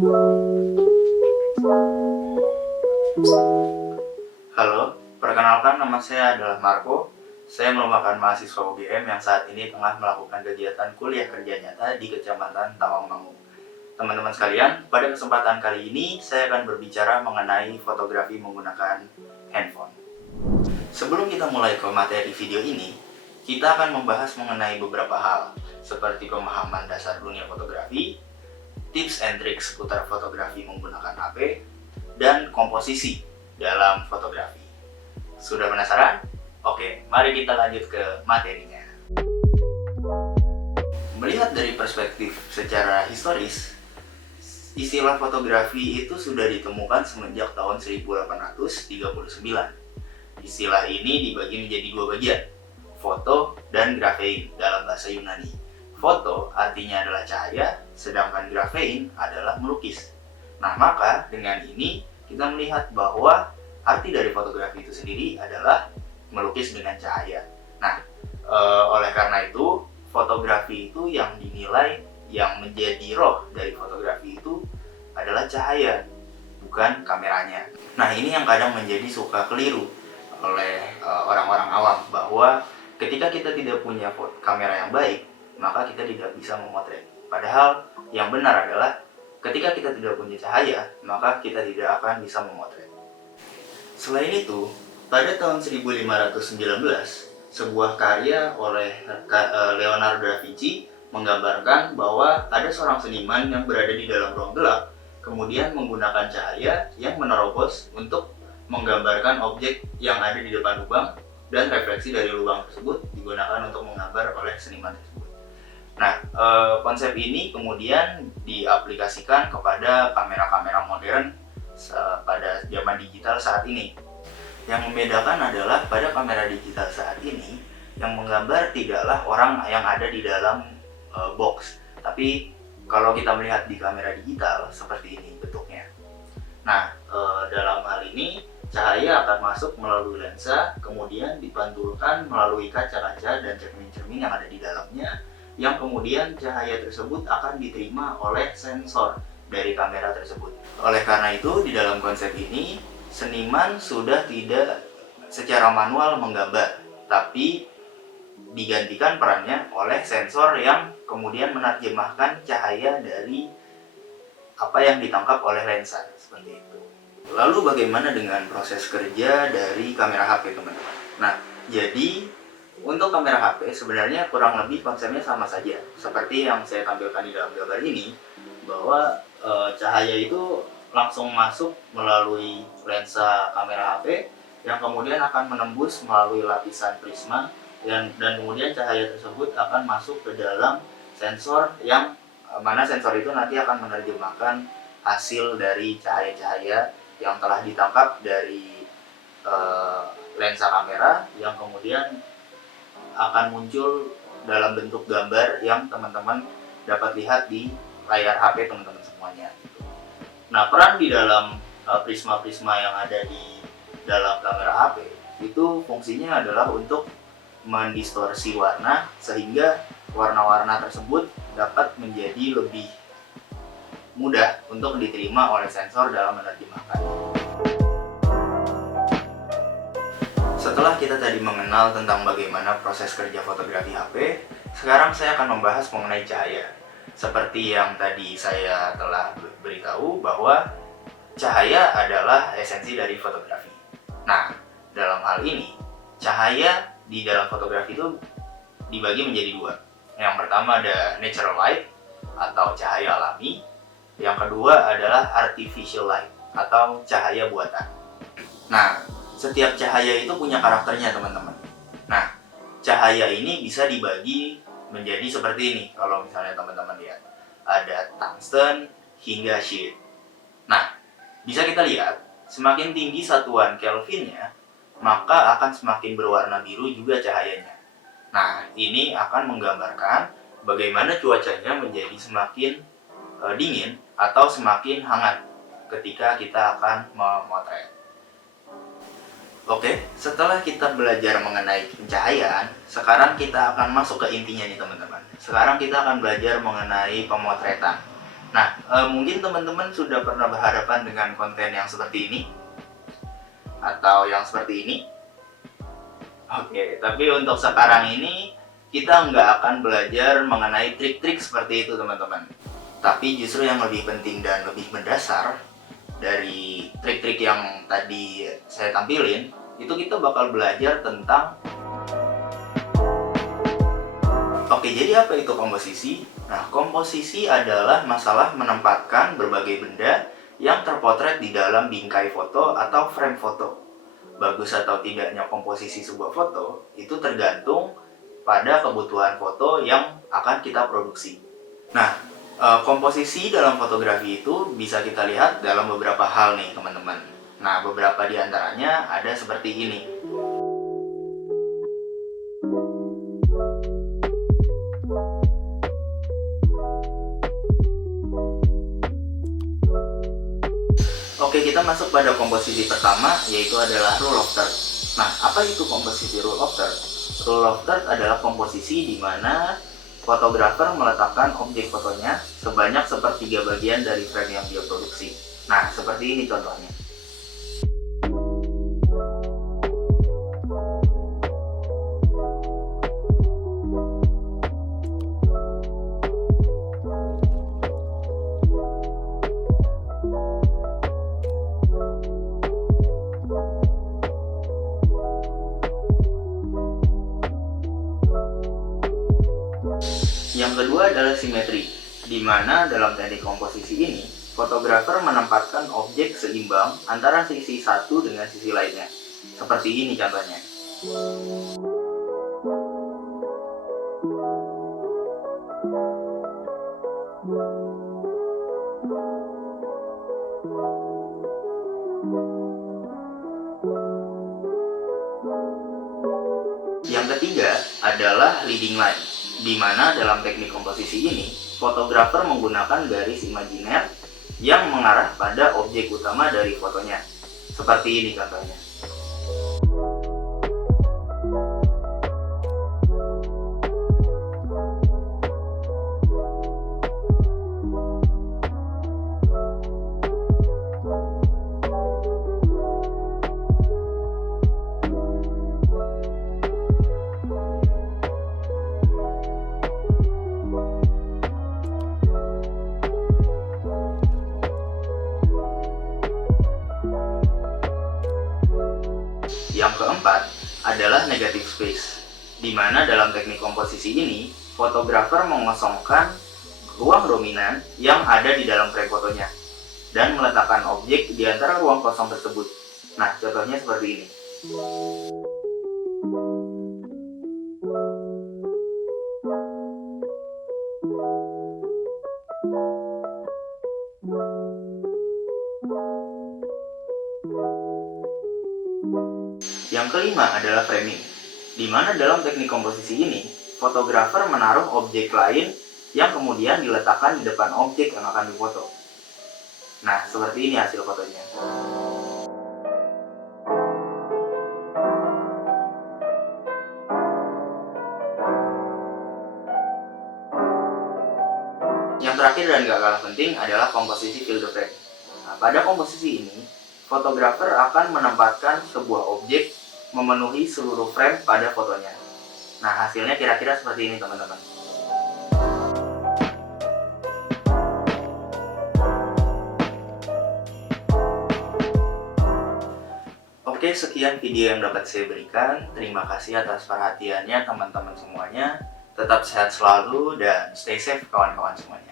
Halo, perkenalkan nama saya adalah Marco. Saya merupakan mahasiswa UGM yang saat ini tengah melakukan kegiatan kuliah kerja nyata di Kecamatan Tawangmangu. Teman-teman sekalian, pada kesempatan kali ini saya akan berbicara mengenai fotografi menggunakan handphone. Sebelum kita mulai ke materi video ini, kita akan membahas mengenai beberapa hal, seperti pemahaman dasar dunia fotografi, tips and tricks seputar fotografi menggunakan HP, dan komposisi dalam fotografi. Sudah penasaran? Oke, mari kita lanjut ke materinya. Melihat dari perspektif secara historis, istilah fotografi itu sudah ditemukan semenjak tahun 1839. Istilah ini dibagi menjadi dua bagian, foto dan grafein dalam bahasa Yunani. Foto artinya adalah cahaya, sedangkan grafein adalah melukis. Nah, maka dengan ini kita melihat bahwa arti dari fotografi itu sendiri adalah melukis dengan cahaya. Nah, oleh karena itu, fotografi itu yang dinilai yang menjadi roh dari fotografi itu adalah cahaya, bukan kameranya. Nah, ini yang kadang menjadi suka keliru oleh orang-orang awam, bahwa ketika kita tidak punya kamera yang baik, maka kita tidak bisa memotret. Padahal yang benar adalah ketika kita tidak punya cahaya, maka kita tidak akan bisa memotret. Selain itu, pada tahun 1519, sebuah karya oleh Leonardo da Vinci menggambarkan bahwa ada seorang seniman yang berada di dalam ruang gelap, kemudian menggunakan cahaya yang menerobos untuk menggambarkan objek yang ada di depan lubang, dan refleksi dari lubang tersebut digunakan untuk menggambar oleh seniman tersebut. Nah, konsep ini kemudian diaplikasikan kepada kamera-kamera modern pada zaman digital saat ini. Yang membedakan adalah pada kamera digital saat ini, yang menggambar tidaklah orang yang ada di dalam box, tapi kalau kita melihat di kamera digital seperti ini bentuknya. Nah, dalam hal ini cahaya akan masuk melalui lensa, kemudian dipantulkan melalui kaca-kaca dan cermin-cermin yang ada di dalamnya, yang kemudian cahaya tersebut akan diterima oleh sensor dari kamera tersebut. Oleh karena itu, di dalam konsep ini, seniman sudah tidak secara manual menggambar, tapi digantikan perannya oleh sensor yang kemudian menerjemahkan cahaya dari apa yang ditangkap oleh lensa, seperti itu. Lalu bagaimana dengan proses kerja dari kamera HP, teman-teman? Nah, jadi untuk kamera HP sebenarnya kurang lebih konsepnya sama saja, seperti yang saya tampilkan di dalam gambar ini, bahwa cahaya itu langsung masuk melalui lensa kamera HP yang kemudian akan menembus melalui lapisan prisma, dan kemudian cahaya tersebut akan masuk ke dalam sensor, yang mana sensor itu nanti akan menerjemahkan hasil dari cahaya-cahaya yang telah ditangkap dari lensa kamera, yang kemudian akan muncul dalam bentuk gambar yang teman-teman dapat lihat di layar HP teman-teman semuanya. Nah, peran di dalam prisma-prisma yang ada di dalam kamera HP itu fungsinya adalah untuk mendistorsi warna, sehingga warna-warna tersebut dapat menjadi lebih mudah untuk diterima oleh sensor dalam menerjemahkan. Setelah kita tadi mengenal tentang bagaimana proses kerja fotografi HP, sekarang saya akan membahas mengenai cahaya. Seperti yang tadi saya telah beritahu bahwa cahaya adalah esensi dari fotografi. Nah, dalam hal ini, cahaya di dalam fotografi itu dibagi menjadi dua. Yang pertama ada natural light atau cahaya alami. Yang kedua adalah artificial light atau cahaya buatan. Nah, setiap cahaya itu punya karakternya, teman-teman. Nah, cahaya ini bisa dibagi menjadi seperti ini. Kalau misalnya teman-teman lihat, ada tungsten hingga sheet. Nah, bisa kita lihat, semakin tinggi satuan Kelvinnya, maka akan semakin berwarna biru juga cahayanya. Nah, ini akan menggambarkan bagaimana cuacanya menjadi semakin dingin atau semakin hangat ketika kita akan memotret. Oke, setelah kita belajar mengenai pencahayaan, sekarang kita akan masuk ke intinya nih, teman-teman. Sekarang kita akan belajar mengenai pemotretan. Nah, mungkin teman-teman sudah pernah berhadapan dengan konten yang seperti ini atau yang seperti ini. Oke, tapi untuk sekarang ini kita nggak akan belajar mengenai trik-trik seperti itu teman-teman. Tapi justru yang lebih penting dan lebih mendasar dari trik-trik yang tadi saya tampilin, itu kita bakal belajar tentang oke, jadi apa itu komposisi? Nah, komposisi adalah masalah menempatkan berbagai benda yang terpotret di dalam bingkai foto atau frame foto. Bagus atau tidaknya komposisi sebuah foto itu tergantung pada kebutuhan foto yang akan kita produksi. Nah, komposisi dalam fotografi itu bisa kita lihat dalam beberapa hal nih teman-teman. Nah, beberapa di antaranya ada seperti ini. Oke, kita masuk pada komposisi pertama, yaitu adalah rule of third. Nah, apa itu komposisi rule of third? Rule of third adalah komposisi di mana fotografer meletakkan objek fotonya sebanyak sepertiga bagian dari frame yang dia produksi. Nah, seperti ini contohnya. Yang kedua adalah simetri, di mana dalam teknik komposisi ini, fotografer menempatkan objek seimbang antara sisi satu dengan sisi lainnya. Seperti ini contohnya. Yang ketiga adalah leading line, di mana dalam teknik komposisi ini, fotografer menggunakan garis imajiner yang mengarah pada objek utama dari fotonya. Seperti ini contohnya. Yang keempat adalah negative space, di mana dalam teknik komposisi ini, fotografer mengosongkan ruang dominan yang ada di dalam frame fotonya dan meletakkan objek di antara ruang kosong tersebut. Nah, contohnya seperti ini. Yang kelima adalah framing, di mana dalam teknik komposisi ini, fotografer menaruh objek lain yang kemudian diletakkan di depan objek yang akan difoto. Nah, seperti ini hasil fotonya. Yang terakhir dan gak kalah penting adalah komposisi field of frame. Nah, pada komposisi ini, fotografer akan menempatkan sebuah objek memenuhi seluruh frame pada fotonya. Nah, hasilnya kira-kira seperti ini teman-teman. Oke, sekian video yang dapat saya berikan. Terima kasih atas perhatiannya teman-teman semuanya. Tetap sehat selalu dan stay safe kawan-kawan semuanya.